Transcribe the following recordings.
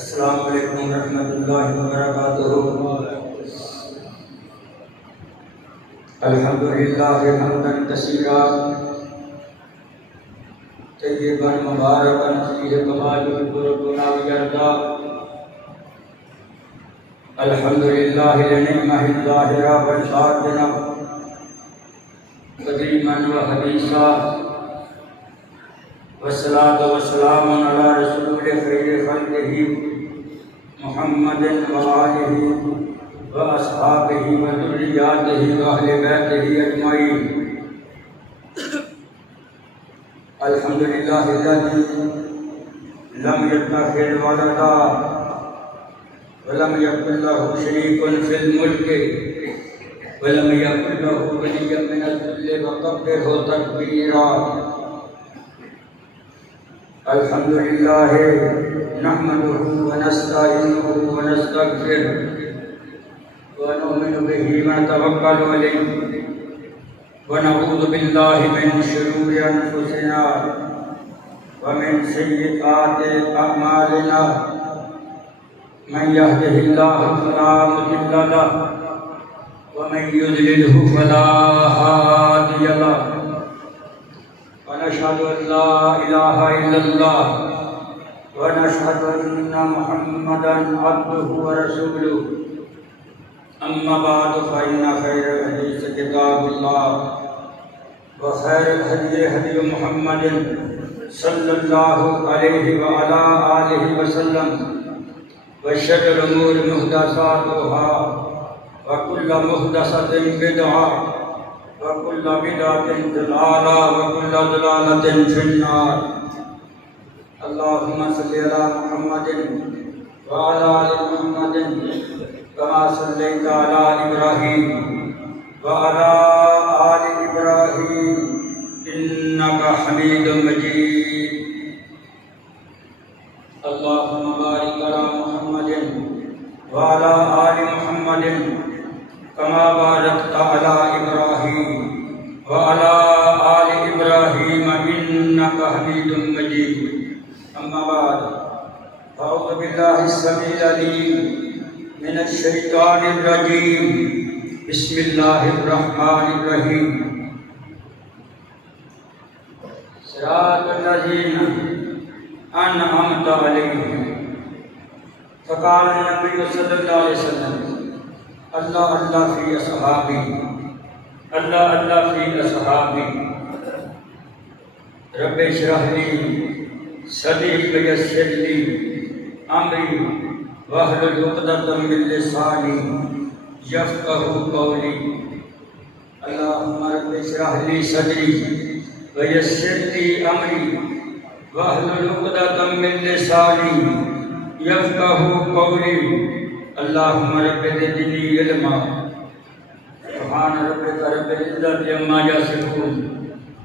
السلام علیکم ورحمۃ اللہ وبرکاتہ۔ الحمد للہ حمدا کثیرا طیبا مبارکا فیہ کما یحب ربنا ویرضا۔ الحمد للہ لنعمہ الظاہرہ والباطنہ قدیما وحدیثا، والصلاة والسلام علی رسول خیر خلقہ محمد وآلہ واصحابہ وذریاتہ واہل بیتہ اجمعین۔ الحمد للہ الذی لم یتخذ ولدا ولم یکن لہ شریک فی الملک ولم یکن لہ ولی من الذل وکبرہ تکبیرا۔ الحمد للہ نحمدہ ونستعینہ ونستغفرہ ونؤمن بہ ونتوکل علیہ ونعوذ باللہ من شرور انفسنا ومن سیئات اعمالنا، من یہدہ اللہ فلا مضل لہ ومن یضللہ فلا ہادی لہ، ونشهد أن لا إله إلا الله ونشهد أن محمدا عبده ورسوله، أما بعد فإن خير الحديث كتاب الله وخير الهدي هدي محمد صلى الله عليه وعلى آله وسلم، وشر الأمور محدثاتها وكل محدثة بدعة وكل بدعة ضلالة وكل ضلالة في النار۔ اللهم صل على محمد وعلى آل محمد كما صليت على إبراهيم وعلى آل إبراهيم إنك حميد مجيد۔ اللهم بارك على محمد وعلى آل محمد كما باركت على إبراهيم وعلى آل إبراهيم إنك حميد مجيد۔ أما بعد، أعوذ بالله السميع العليم من الشيطان الرجيم، بسم الله الرحمن الرحيم۔ صراط الذين أنعمت عليهم، فقال النبي صلى الله عليه وسلم اللہ اللہ فی اصحابی، اللہ اللہ فی اصحابی، رب اشرح لی صدری ویسر لی امری واحلل عقدۃ من لسانی یفقہوا قولی۔ اللہم رب اشرح لی صدری ویسر لی امری واحلل عقدۃ من لسانی یفقہوا قولی۔ اللہم رب زدنی علما، سبحان ربک رب العزۃ عما یصفون،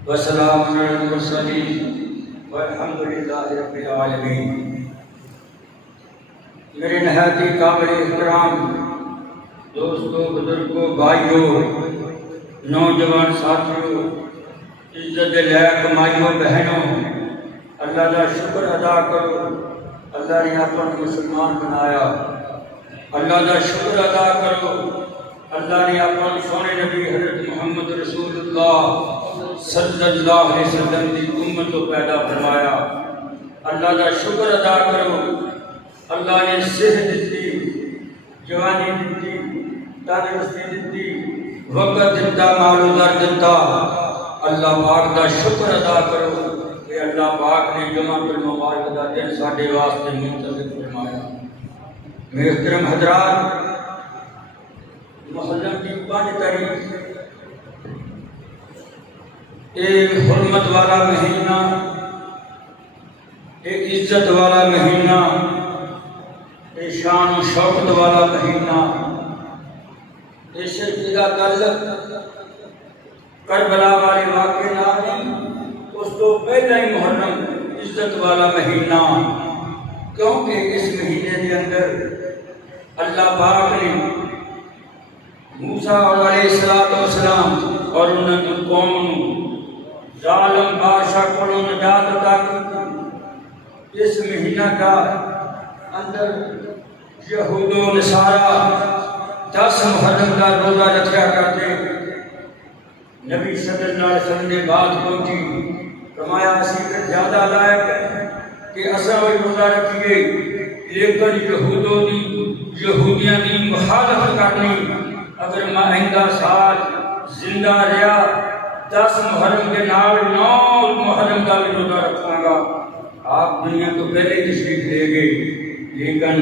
وسلام علی المرسلین والحمد للہ رب العالمین۔ میرے نہایت قابل احترام دوستوں، بزرگوں، بھائیوں، نوجوان ساتھیوں، عزت لائق مائیوں، بہنوں، اللہ کا شکر ادا کرو۔ اللہ نے آپ کو مسلمان بنایا، اللہ کا شکر ادا کرو۔ اللہ نے اپنے سونے نبی حضرت محمد رسول اللہ صلی اللہ علیہ وسلم کی امت کو پیدا فرمایا۔ اللہ کا شکر ادا کرو۔ اللہ نے صحت دیتی، جوانی دیتی، تندرستی دیتی، وقت دیتا، مال و زر دیتا۔ اللہ پاک کا شکر ادا کرو کہ اللہ پاک نے جمعہ المبارک کا دن ساڈے واسطے منتخب فرمایا۔ محترم حضرات، محرم کی 5 تاریخ ایک حرمت والا مہینہ، ایک عزت والا مہینہ، ایک شان و شوکت والا مہینہ۔ اس سے کا تعلق کربلا والے واقعے نال نہیں، اس کو پہلا ہی محرم عزت والا مہینہ، کیونکہ اس مہینے کے اندر اللہ پاک نے موسیٰ علیہ السلام اور انہوں نے قوم ظالم بادشاہ کو نجات عطا کی۔ اس مہینہ کا اندر یہود و نصارہ 10 محرم کا روزہ رکھا کرتے. نبی صلی اللہ علیہ وسلم نے بات پہنچی، فرمایا اسی پہ زیادہ لائق ہے کہ اصل وہی روزہ رکھیے، لیکن یہودیاں دی مخالفت کرنی. اگر میں آئندہ سال زندہ رہا 10 محرم کے نال 9 محرم کا بھی روزہ رکھوں گا. آپ دنیا تو پہلے تشریف لے گئے، لیکن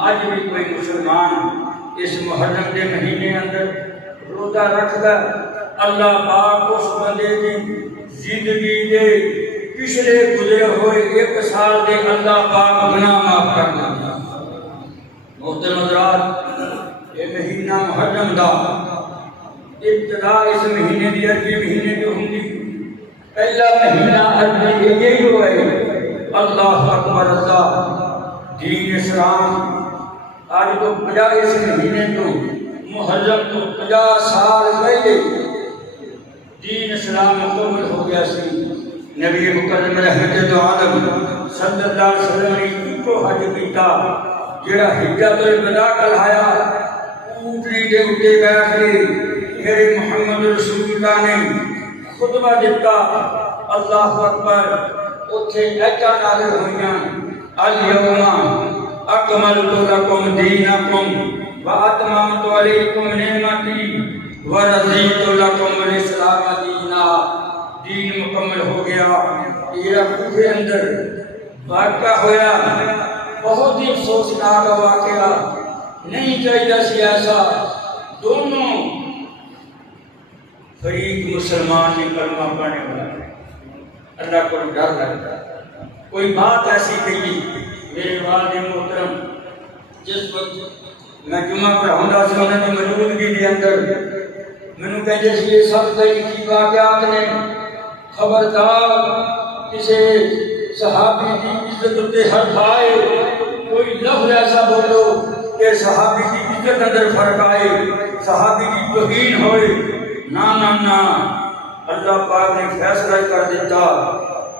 آج بھی کوئی مسلمان اس محرم کے مہینے اندر روزہ رکھتا. اللہ پاک اس بندے کی زندگی دے پچھلے گزرے ہوئے 1 سال دے اللہ پاک گناہ معاف کر دیتا. محترم حضرات، یہ مہینہ محرم دا ابتدا اس مہینے دی عربی مہینے جو ہوندی، پہلا مہینہ عربی یہی ہوئے اللہ اکبر. اللہ دین اسلام آج تو 50 اس مہینے تو محرم تو 50 سال پہلے دین اسلام مکمل ہو گیا سی. نبی مکرم رحمت عالم صلی اللہ علیہ وسلم نے کو حج کیتا، جڑا حجۃ الوداع کہلایا. اونٹنی دے اُتے بیٹھ کے میرے محمد رسول اللہ نے خطبہ دیتا. اللہ اکبر. اتھے ایتاں نازل ہوئیاں، الیوم اکملت لکم دینکم واتممت علیکم نعمتی ورضیت لکم الاسلام دینا. دین مکمل ہو گیا. یہ کوفے اندر واقعہ ہویا، بہت ہی افسوسناک واقعہ. نہیں چاہیے سی ایسا. دونوں فریق مسلمان نے کلمہ پڑھنے والے، اللہ کو ڈر لگتا. کوئی بات ایسی کہی میرے والد محترم، جس وقت میں جمعہ پڑھاؤں سی انہوں نے موجودگی کے اندر مینوں کہتے سی یہ سب تاریخی واقعات نے، خبردار کسی صحابی کی عزت تے حرف آئے، کوئی لفظ ایسا بولو کہ صحابی کی عزت اندر فرق آئے، صحابی کی توہین ہوئے. نا نا نا، اللہ پاک نے فیصلہ کر دیتا.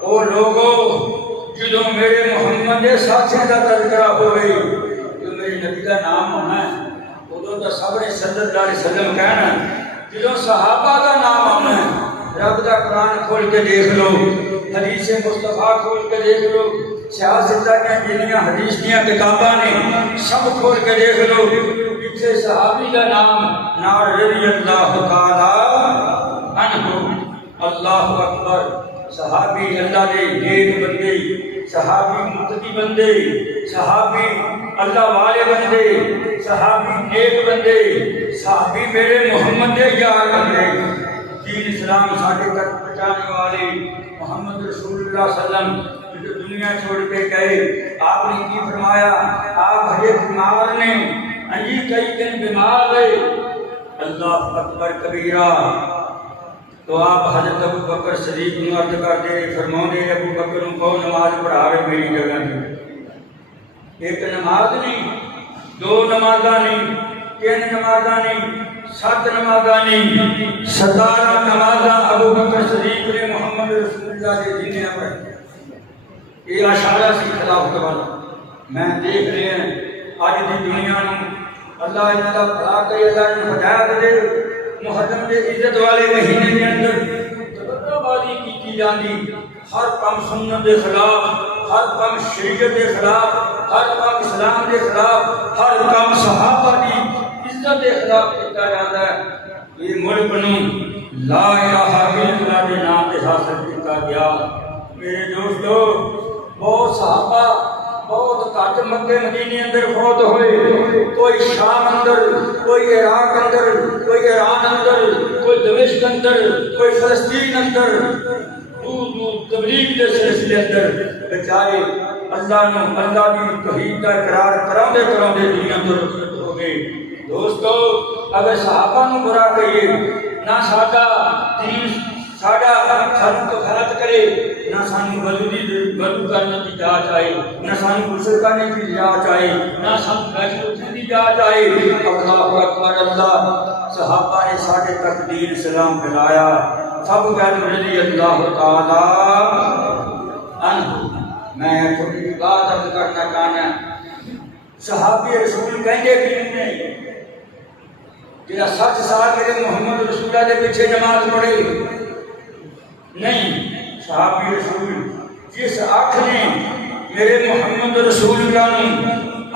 او لوگو جدوں میرے محمد کے ساتھیاں کا تذکرہ ہوئے جو میرے نبی کا نام ہونا ہے، ادوں تو سب نے صلی اللہ علیہ وسلم کہنا. جدوں صحابہ کا نام آنا ہے، رب کا قرآن کھول کے دیکھ لو، حدیث مصطفیٰ کھول کے دیکھ لو، سیاستہ کے جنیاں حدیث دیاں کتاباں نے سب کھول کے دیکھ لو. پیچھے صحابی کا نام نار رضی اللہ تعالی عنہ. اللہ اکبر. صحابی اللہ دے نیک بندے، صحابی متقی بندے، صحابی اللہ والے بندے، صحابی نیک بندے، صحابی میرے محمد دے یار بندے. دین اسلام ساڈے تک پہنچانے والے محمد رسول اللہ صلی اللہ علیہ وسلم جو دنیا چھوڑ کے گئے، آپ نے کی فرمایا؟ آپ ہجے بیمار نے، انجی کئی دن بیمار رہے. اللہ اکبر کبیرہ. تو آپ حضرت ابو بکر صدیق نے عرض کرتے فرماؤندے ابو بکر کو نماز پڑھا رہے میری جگہ نہیں. ایک نماز نہیں، 2 نمازاں نہیں، 3 نمازاں نہیں، 7 نمازاں نہیں، 17 نمازاں ابو بکر صدیق نے محمد رسول اللہ کے دین میں پڑھی. یہ اشارہ سی خلافت والا. میں دیکھ رہے ہیں آج دی دنیا میں اللہ انہاں دا بھلا کرے، اللہ نے ہدایت دے. محرم کے عزت والے مہینے کے اندر تبرہ بازی کی جاندی، ہر کام سنت کے خلاف، ہر کام شریعت کے خلاف، ہر کام اسلام کے خلاف، ہر کام صحابہ کی عزت کے خلاف کیا جاتا ہے. یہ ملک نو لا الہ الا اللہ کے نام سے حاصل کیا گیا. میرے دوستو، بہت صحابہ بہت گھٹ مکے مدینے اندر فوت ہوئے. کوئی شام اندر، کوئی عراق اندر، کوئی ایران اندر، کوئی دمشق اندر، کوئی فلسطین اندر، دور دور تبلیغ کے سلسلے اندر بیچارے اللہ نو اللہ کی توحید کا اقرار کراندے کراندے دنیا تو رخصت ہو گئے. دوستو، اگر صحابہ نو برا کہیے نہ ساڈا دین ساڈا سانو تو غلط کرے، نہ سانو وضو کرنے کی جاچ آئے، نہ سانو غسل کرنے کی جاچ آئے، نہ سانو بیٹھ اٹھنے کی جاچ آئے. اللہ اکبر. اللہ صحابہ نے ساڈے تک دین اسلام پھیلایا. سب کہتے رضی اللہ تعالی عنہ. میں چھوٹی سی بات عرض کرنا چاہنا، صحابی رسول کہیں کہ جہاں 60 سال میرے محمد رسول اللہ کے پیچھے نماز پڑھے نہیں، صحابی رسول جس آنکھ نے میرے محمد رسول اللہ نے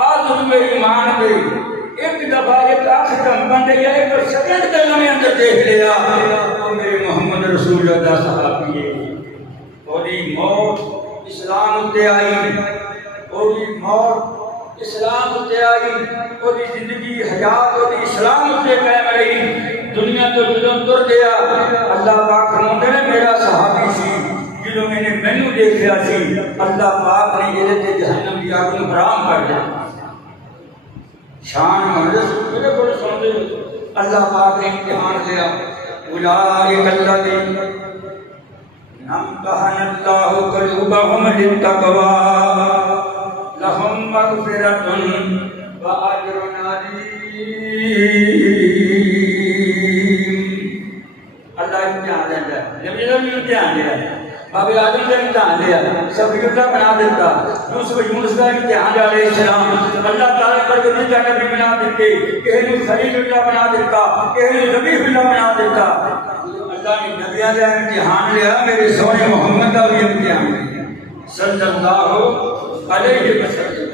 آدھر میں ایمان دے ایک دفعہ ایک آنکھ کم بن گیا ایک سیکنڈ تک میں اندر دیکھ لیا تو میرے محمد رسول اللہ صحابی ہے۔ اور موت اسلام تے آئی، اور موت اسلام تے آئی، اور زندگی حیات اور اسلام تے قائم رہی، دنیا تو جدوں تر گیا اللہ پاک فرماتے ہیں میرا صحابی سی جدوں میں نے مینوں دیکھیا سی اللہ پاک نے یہ تے جہنم کی آگ نوں حرام کر دیا۔ شان محمد میرے کو سن دے اللہ پاک نے امتحان لیا اولئک الذین امتحن اللہ قلوبہم للتقوی لہم مغفرۃ واجر عظیم۔ اللہ امتحان لیتا ہے، نبی نے بھی امتحان لیا، بابے آدم کا امتحان لیا، سبھی اللہ بنا دیتا، یوسف یونس کا امتحان علیہ السلام اللہ تعالیٰ پر کبھی کا نبی بنا دیتے، کہیں خلیل اللہ بنا دیتا، کہیں نبی اللہ بنا دیتا۔ اللہ نے نبیوں کا امتحان لیا، میرے سونے محمد کا بھی امتحان لیا صلی اللہ علیہ وسلم۔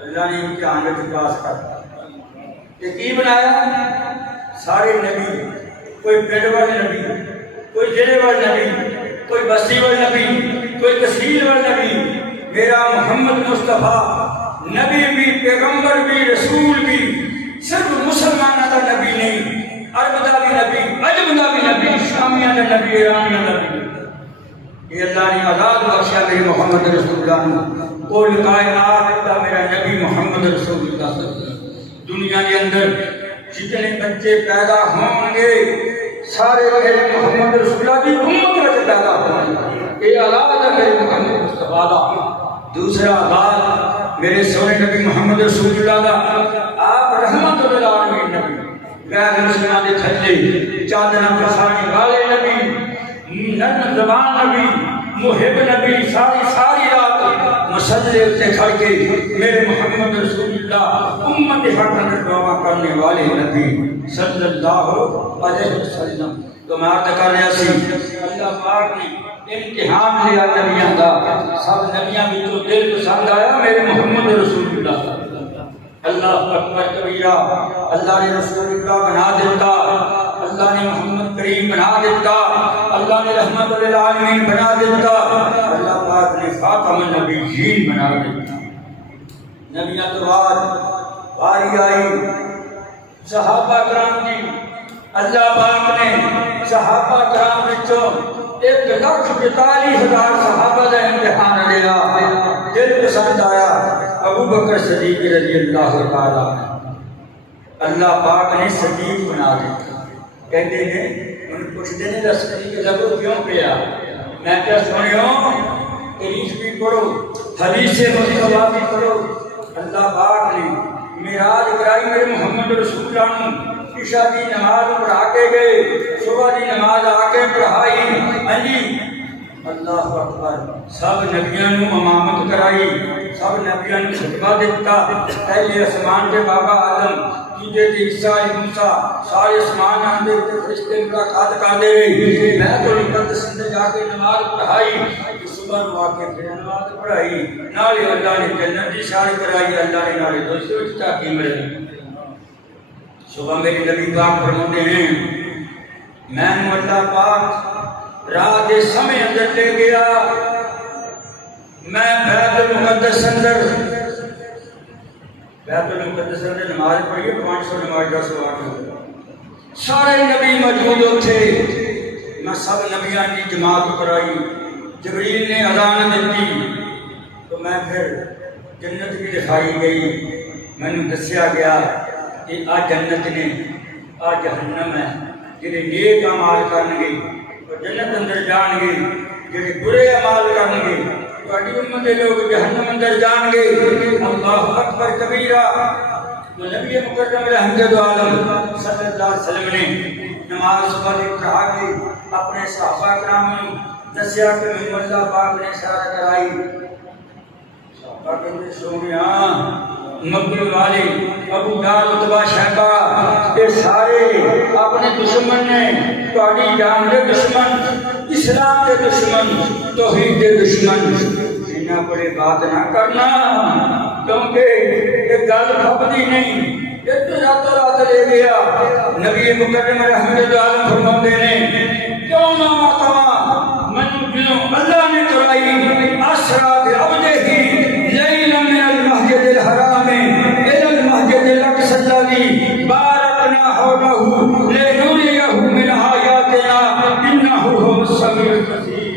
اللہ نے امتحان میں پاس کرتا کہ کی بنایا سارے نبی، کوئی پیڑ والے نبی، کوئی ضلع والے نبی، کوئی بستی والے نبی، کوئی تحصیل والے نبی، میرا محمد مصطفیٰ نبی بھی، پیغمبر بھی، رسول بھی، صرف مسلمانوں کا نبی نہیں، عرب کا بھی نبی، عجم کا بھی نبی، شامیہ کا نبی، ایرانیہ کا نبی۔ یہ اللہ نے آزاد بخشا میرے محمد رسول اللہ کو، کائنات کا میرا نبی محمد رسول اللہ صلی اللہ علیہ وسلم۔ دنیا کے اندر جتنے بچے پیدا ہوں گے سارے میرے محمد رسول اللہ کی امت میں پیدا ہوں گے، یہ آزاد ہے میرے محمد مصطفیٰ کا۔ دوسرا آزاد میرے سونے نبی محمد رسول اللہ کا، آپ رحمت للعالمین نبی، غیر مسلمان کے تھلے چادرہ پسانے والے نبی، نرم زبان نبی، محب نبی، ساری رات مسجدے اتنے کھڑ کے میرے محمد رسول اللہ امت حق میں دعا کرنے والے نبی صلی اللہ علیہ وسلم۔ تو میں عرض کر رہا سی اللہ پاک نے امتحان لیا نبیوں کا، سب نبیوں میں جو دل پسند آیا میرے محمد رسول اللہ۔ اللہ اکبر کبیرہ، اللہ نے رسول اللہ بنا دیتا، اللہ نے محمد کریم بنا دیتا، اللہ نے رحمت للعالمین بنا دیتا، اللہ پاک نے خاتم النبیین بنا دیتا۔ نبیوں کے بعد باری آئی صحابہ کرام کی، اللہ پاک نے صحابہ کرام وچوں 1,42,000 صحابہ کا امتحان لیا، دل پسند آیا ابو بکر صدیق رضی اللہ تعالیٰ، اللہ پاک نے صدیق بنا دیا۔ کہتے ہیں انہیں پوچھتے ہیں صدیق لگو کیوں پیا؟ میں کیا سنیوں حدیث بھی پڑھو، حدیث مصطفیٰ بھی پڑھو۔ اللہ پاک نے معراج کرائی میرے محمد رسول اللہ نے، عشاء کی نماز پڑھا کے گئے، صبح کی نماز آ کے پڑھائی، ہاں جی اللہ اکبر، سب نبیوں نے امامت کرائی، سب نبیوں نے خطبہ دیتا، پہلے آسمان کے بابا آدم، تیجے تے عیسیٰ موسیٰ، سارے آسمان آندے فرشتے ملاقات کردے، بیت المقدس اندر جا کے نماز پڑھائی، صبح نو آ کے پھر نماز پڑھائی، نالے اللہ نے جنت کی اشارہ کرائی، اللہ نے نالے دوسرے وچ تحکیم رہی۔ صبح میرے نبی پاک فرماتے ہیں میں اللہ پاک راہ دے سمے اندر لے گیا، میں بیت المقدس اندر نماز پڑھی 500 نماز 10 وقت، سارے نبی موجود تھے، میں سب نبیوں کی جماعت کرائی، جبریل نے اذان دیتی تو میں پھر جنت بھی دکھائی گئی، میں نے دسیا گیا کہ آ جنت نے آ جہنم ہے، جڑے نیک اعمال کرن گے وہ جنت اندر جان گے، جڑے برے اعمال کرن گے تہاڈی امت دے لوگ جہنم اندر جان گے۔ اللہ اکبر کبیرہ۔ تو نبی مکرم رحمت عالم صلی اللہ علیہ وسلم نے نماز صبح پڑھا کے اپنے صحابہ کرام کو دسیا کہ اللہ پاک نے اشارہ کرائی، کہ سونیا مکے والے ابو جہل عتبہ شیبہ یہ سارے اپنے دشمن نے، تہاڈی جان دے دشمن، اسلام کے دشمن، توحید کے دشمن. انہاں بڑے بات نہ کرنا کیونکہ یہ گل پھبدی نہیں، یہ تو راتوں رات لے گیا. نبی مکرم رحمت عالم فرماتے نے کیوں نہ ماتما من جنوں اللہ نے کرائی اسرا بعبدہ لیلا من المسجد الحرام الى المسجد الاقصى الذي باركنا حوله لنريه من آیاتنا انه هو السمیع البصیر.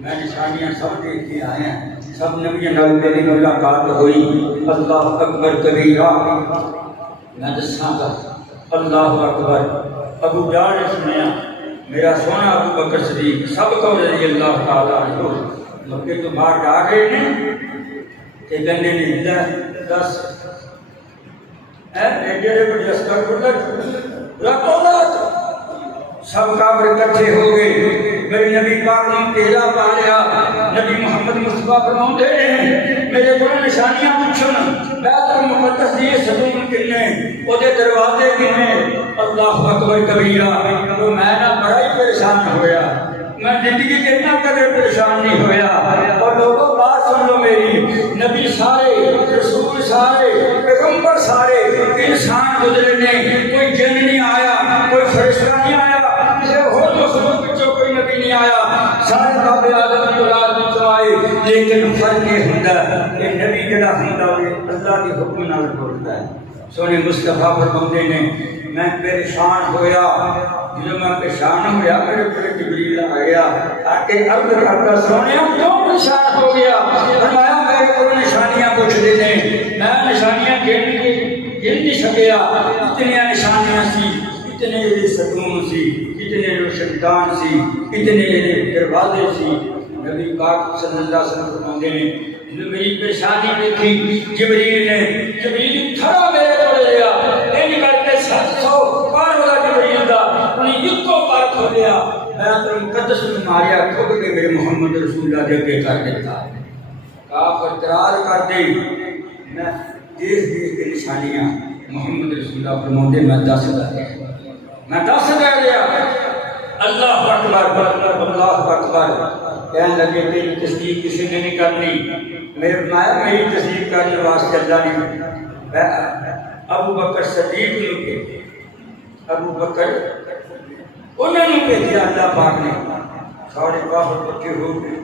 میں نشانیاں سب دیکھ کے آئے ہیں، سب نبی نال میری ملاقات ہوئی. اللہ اکبر کبیرہ. میں دساں گا اللہ اکبر. ابو جہل نے سنیا میرا سونا ابو بکر صدیق سب کو رضی اللہ تعالیٰ عنہ مکے تو باہر جا گئے نے تے کہندے نے دس جڑے بڑے اسکر بڑھ راتوں رات سب کافر اکٹھے ہو گئے. میرے نبی پاک نے کہلا پا لیا. نبی محمد مصطفیٰ فرماتے ہیں میرے کو نشانیاں پوچھن بیت المقدس دی ستون کنے او دے دروازے کنے. اللہ اکبر کبیرہ. تو میں نہ بڑا ہی پریشان ہویا، میں زندگی کے اتنا کبھی پریشان نہیں ہویا. اور لوگوں بات سن لو میری، نبی سارے، رسول سارے، پیغمبر سارے انسان گزرے نے، کوئی جن نہیں آیا، کوئی فرشتہ نہیں آیا، کسی اور مخلوق وچوں کوئی نبی نہیں آیا، سارے باب آدم کی اولاد وچوں آئے. لیکن فرق یہ ہوندا ہے کہ نبی جڑا ہوندا ہے اللہ کے حکم نال بولدا ہے. سونے مصطفیٰ فرماتے نے میں پریشان ہویا، جب میں پریشان ہویا میرے پر جبریل آیا آ کے عرض کرتا سونے کیوں پریشان ہو گیا؟ فرمایا میرے کو نشانیاں پوچھ دے دیں. میں نشانیاں گن نہیں سکیا. اتنی نشانیاں سی، اتنے ستون سی، اتنے روشندان سی، اتنے دروازے سی. نبی پاک صلی اللہ علیہ وسلم فرماتے ہیں جو میری پریشانی دیکھی جبریل نے، جبریل کھڑا میرے کو لیا این کر کے 700 پار ہوگا جبریل دا انہیں ایک کو پار کھولیا. بیت المقدس میں ماریا کھوک کے میرے محمد رسول اللہ دے کے کر دیتا. کافر اعتراض کر دے. میں دیکھ کے نشانیاں محمد رسول اللہ فرماتے میں 10 دے گیا. اللہ اکبر اللہ اکبر. کہنے لگے تیری تصدیق کسی نے نہیں کرنی. میرے فرمایا میری تصدیق کرنے واسطے اللہ نے ابو بکر صدیق نے کہ ابو بکر انہوں نے بھیجا اللہ پاک نے. سارے کافر پکے ہو گئے.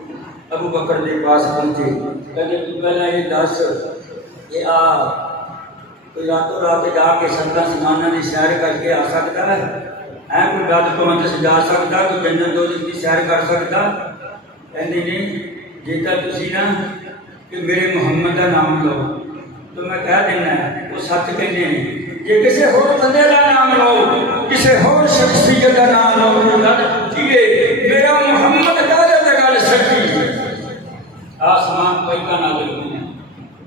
ابو بکر کے پاس پہنچے. کہتے پہلا یہ دس یہ کوئی راتوں رات جا کے سنتاں سماناں دی سیر کر کے آ سکتا ہے؟ کوئی گل تو اندر جا سکتا؟ کوئی جنت دوزخ دی سیر کر سکتا؟ کہندے نہیں جے تا تسی نا کہ میرے محمد کا نام لو تو میں کہہ دینا ہے وہ سچ کہندے ہیں. جے کسی ہور بندے کا نام لو، کسی ہور شخصیت کا نام لو تو گل جھوٹی. میرا محمد کہے تے گل سچی ہے. آسمان کوئی کا نازل ہوئی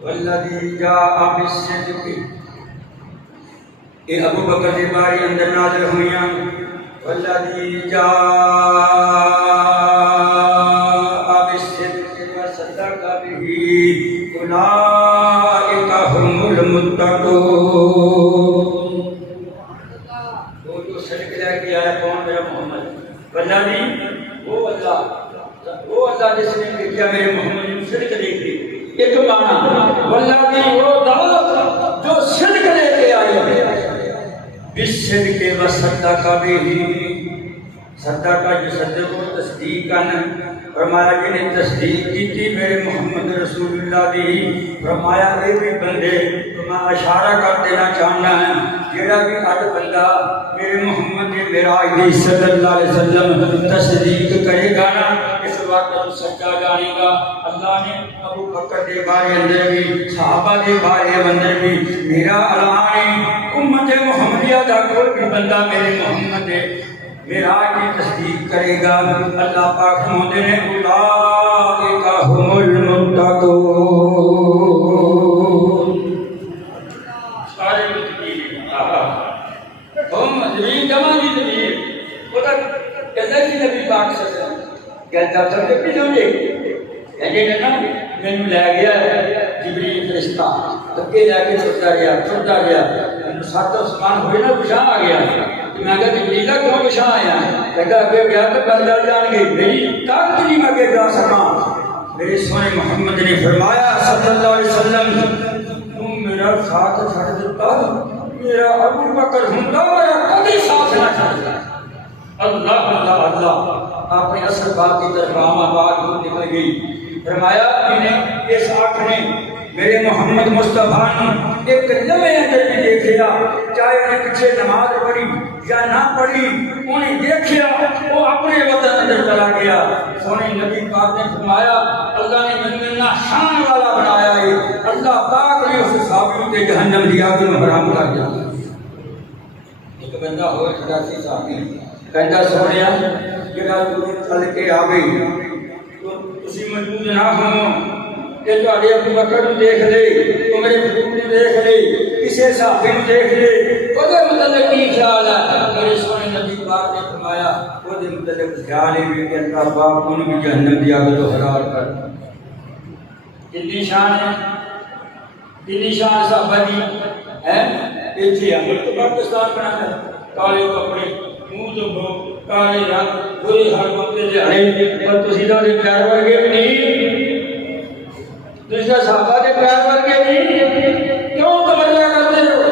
والذی جاء بالصدق. یہ ابو بکر کے بارے اندر نازل ہوئیاں. والذی جاء اولئک هم المتقون. وہ جو صدق لے کے آیا کون؟ میرا محمد. والذی وہ اللہ جس نے کیا میرے محمد نے صدق لے کے ایک معنی والذی وہ ذات جو صدق لے کے آیا بالصدق وصدق به. صدقہ جو صدق و تصدیق کرنا. فرمایا کہ نے تصدیق کی تھی میرے محمد رسول اللہ دی. فرمایا اے بھی بندے تو میں اشارہ کر دینا چاہنا ہے جیڑا بھی اج بندہ میرے محمد معراج دی صلی اللہ علیہ وسلم تصدیق کرے گا نا اس وقت سچا جانے گا. اللہ نے ابو بکر کے بارے اندر بھی صحابہ کے بارے اندر بھی میرا اعلان ہے امت محمدیہ دا کوئی بھی بندہ میرے محمد معراج کی تصدیق کرے گا. اللہ پاک فرماتے ہیں اولئک هم المتقون. سارے متقین ہم زمین جمع دی زمین وہ تک کہتا کہ نبی پاک صلی اللہ علیہ وسلم کہتا تھا کہ پیچھے کہتے نا مینوں لے گیا اگے لے کے چلتا گیا سات آسمان ہوئے نا پچھا آ گیا میں کہا جبریلا کیوں پچھا آیا کہتا اگے گیا تو بندہ جان گے میری طاقت نہیں میں اگے جا سکا میرے سونے محمد نے فرمایا صلی اللہ علیہ وسلم تم میرا ساتھ چھڑ دیتا میرا ابو بکر ہوندا میرا کبھی ساتھ نہ چھڑتا اللہ اللہ اللہ اپنے اصل بات کی طرف آباد کو نکل گئی فرمایا انہیں اس آنکھ نے میرے محمد مصطفیٰ نے ایک لمحے اندر بھی دیکھیا چاہے انہیں پیچھے نماز پڑھی یا نہ پڑھی انہیں دیکھیا وہ اپنے وطن اندر چلا گیا سونے نبی پاک نے فرمایا اللہ نے مجھے شان والا بنایا ہے اللہ پاک نے اس صحابی کے جہنم دی آگ میں حرام کر دیا ایک بندہ ہوئے 88 صحابی کہتا سونیا جڑا تو چل کے آ گئی تو تسی موجود نہ ہو کہ تہاڈے ابو بکر نوں دیکھ لے تو میرے فاروق نوں دیکھ لے کسے صحابی نوں دیکھ لے اودے متعلق کی خیال ہے میرے سونے نبی پاک نے فرمایا اودے متعلق خیال ہے کہ اللہ پاک ان کی جہنم دی آگ تو حلال کر کتنی شان ہے کتنی شان صحابہ دی ہے ایتھے ملک پاکستان بنا ہے کالے کپڑے منہ تو کالے رنگ برے ہر بندے دہاڑے پر تسی دا دے پیار ورگے بھی نہیں تسی صحابہ دے پیار ورگے نہیں کیوں تبرہ کرتے ہو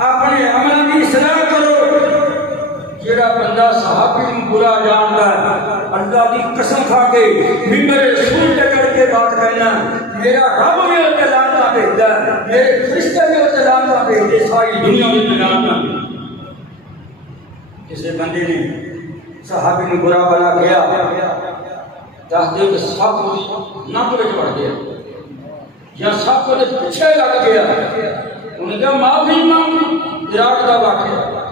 اپنے عمل کی اصلاح کرو جڑا بندہ صحابی کو برا جانتا ہے اللہ کی قسم کھا کے ممبر رسول تے کر کے بات کہنا میرا رب بھی اسے لعنت بھیجدا ہے میرے فرشتے بھی اسے لعنت بھیجدے ساری دنیا میں لعنت کسی بندے نے صحابی نے برا بلا کیا چاہتے کہ سب نک میں پڑ گیا یا سب کو پیچھے لگ گیا انہوں نے کہا معافی مانگ عراق کا واقعہ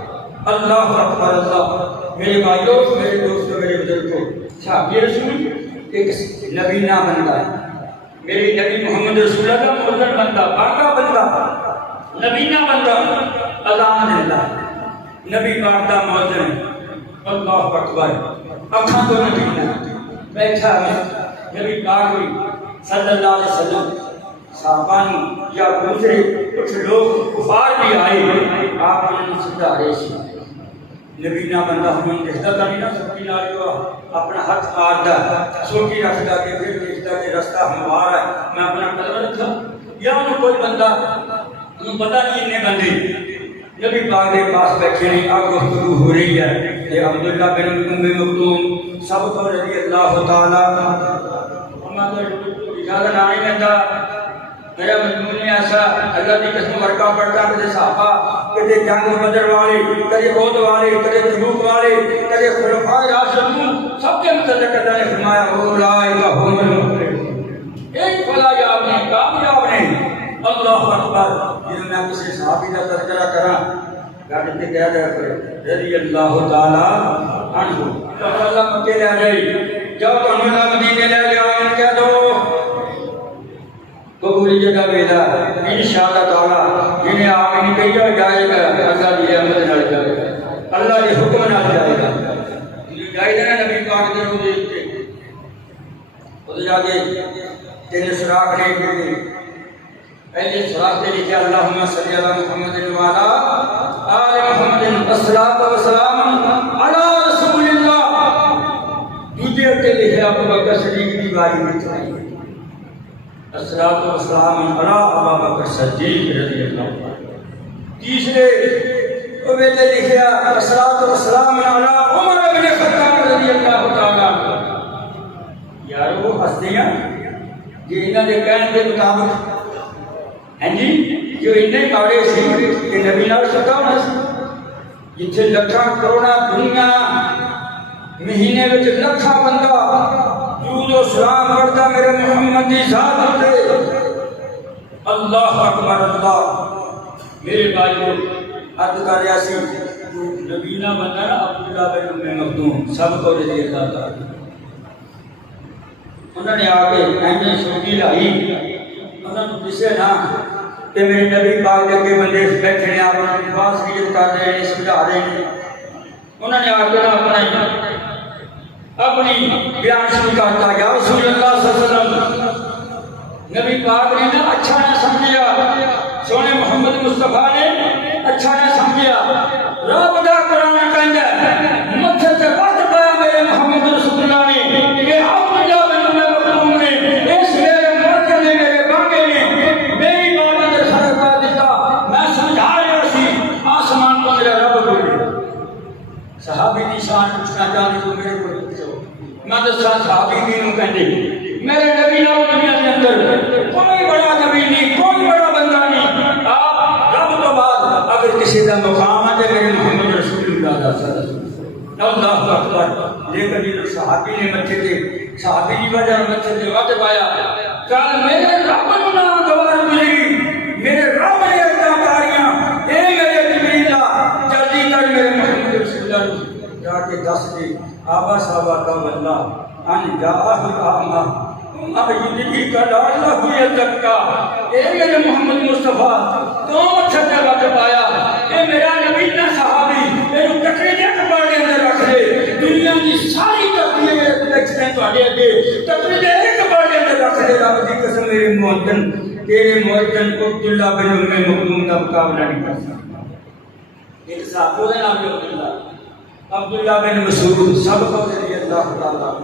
اللہ اکبر اللہ میرے بھائیوں میرے دوستوں میرے بزرگوں صحابی رسول ایک نبی نہ بنتا ہے میری نبی محمد رسول اللہ مؤذن بندہ باقا بندہ نبی نہ بندہ اذان دیتا نبی پاک دا مؤذن اللہ اکبر اکھاں تو نبی نہ بیٹھا میں نبی پاک بھی صلی اللہ علیہ وسلم صحابہ یا دوسرے کچھ لوگ کفار بھی آئے آپ نے سدھا رہے سی نبی نہ بندہ ہمیں دیکھتا تھا نہیں نا سبکی نالیو اپنا ہاتھ مارتا سوٹی رکھتا کہ پھر دیکھتا کہ رستہ ہموار ہے میں اپنا قدم رکھا یا انہوں کوئی بندہ انہوں پتہ نہیں انہیں بندے نبی پاک کے پاس بیٹھے نہیں آگ گفتگو ہو رہی ہے یہ عبداللہ بن ام مکتوم سب کو رضی اللہ تعالیٰ ہمیں تو اجازت آنے لیتا میرا مجموع نے ایسا اللہ کی قسم ورکا پڑتا کدے صحابہ کدے جنگ بدر والے کدے عہد والے کدے تبوک والے کدے خلفائے راشدین سب کے متعلق اللہ نے فرمایا اولئک هم المفلحون ایک فلاح نے کامیاب نے اللہ اکبر جن میں کسی صحابی کا تذکرہ کرا گاڑی تے کہہ رہا کرے رضی اللہ تعالی عنہ اللہ مکے لے جائے جب تو ہمیں مدینے لے گیا ان کہہ دو قبولی جگہ بیدا انشاءاللہ تعالی جنہیں آمین کہیا جائے گا اللہ کی رحمت نال جائے گا اللہ کے حکم نال جائے گا جائے گا نبی پاک دے روزے تے ادھر آگے تین سراغ نے کہ پہلے سراغ تے لکھا اللہم صلی اللہ محمد وعلا آل محمد الصلاۃ والسلام علی رسول اللہ دوسرے تے لکھا ابو بکر صدیق دی باری میں چاہیے الصلاۃ والسلام علی ابو بکر صدیق رضی اللہ عنہ تیسرے ویلے لکھیا الصلاۃ والسلام علی عمر بن خطاب رضی اللہ تعالی عنہ یار وہ ہستیاں کہ انہاں دے کہنے دے مطابق ہیں جی جو انہیں ماڑے سی کہ نبی نال سکا ہونا سی جتھے لکھاں کروڑاں دنیا مہینے وچ لکھاں بندہ درود و سلام پڑھتا میرے محمد کی ذات تے اللہ اکبر اللہ میرے بھائیو عرض کر رہا سی نبی نہ بندہ نا عبداللہ بن ام مکتوم سب کو رضی اللہ تعالی انہوں نے آ کے اہم شوقی لائی انہوں نے کسے نہ کہ میرے نبی پاک کے بندے بیٹھے ہیں آپ نے پاس کی کر رہے ہیں سمجھا رہے ہیں انہوں نے آ کے نہ اپنی بیان شروع کرتا یا رسول اللہ صلی اللہ علیہ وسلم نبی پاک نے نہ اچھا نہ سمجھیا، سونے محمد مصطفیٰ نے اچھا نہ سمجھیا، رب دا قرآن کہندا ہے متھے تے وقت پایا میرے محمد رسول اللہ نے کہ عبداللہ بن ام مکتوم نے اس میرے مرد نے میرے بانگے نے میری بات تے فرق پا دیتا، میں سمجھا رہا سی آسمان کو میرا رب بولے۔ صحابی دی شان پوچھنا چاہتے تو میرے کو پوچھو، میں دساں صحابی کینوں کہندے میرے نبی نال دنیا کے اندر کوئی بڑا نبی نہیں، کوئی بڑا بندہ نہیں، آپ رب تو بعد اگر کسی کا مقام ہے تو میرے محمد رسول اللہ صلی اللہ علیہ وسلم۔ لیکن یہ صحابی نے مچھے تھے، صحابی کی وجہ مچھے تھے وقت پایا کہ میرے رب نہ دوار ملی، میرے رب نے اتنا کاریاں اے میرے جبریل جلدی کر میرے محمد رسول اللہ جا کے دس دے آبا صحابہ کا اللہ ان جاہل آمہ یدی کا اللہ یزکا، اے میرے محمد مصطفیٰ تو چھتے وقت پایا اے میرا نبی نہ صحابی میرے تقریر ایک بار کے اندر رکھ دے، دنیا کی ساری تقریر میرے دیکھتے ہیں تھوڑے اگے تقریر ایک بار کے اندر رکھ دے، رب دی قسم میرے محتن تیرے محتن عبداللہ بن ام مکتوم کا مقابلہ نہیں کر سکتا۔ ایک صحابہ کا نام عبداللہ بن مسعود سب کو رضی اللہ تعالیٰ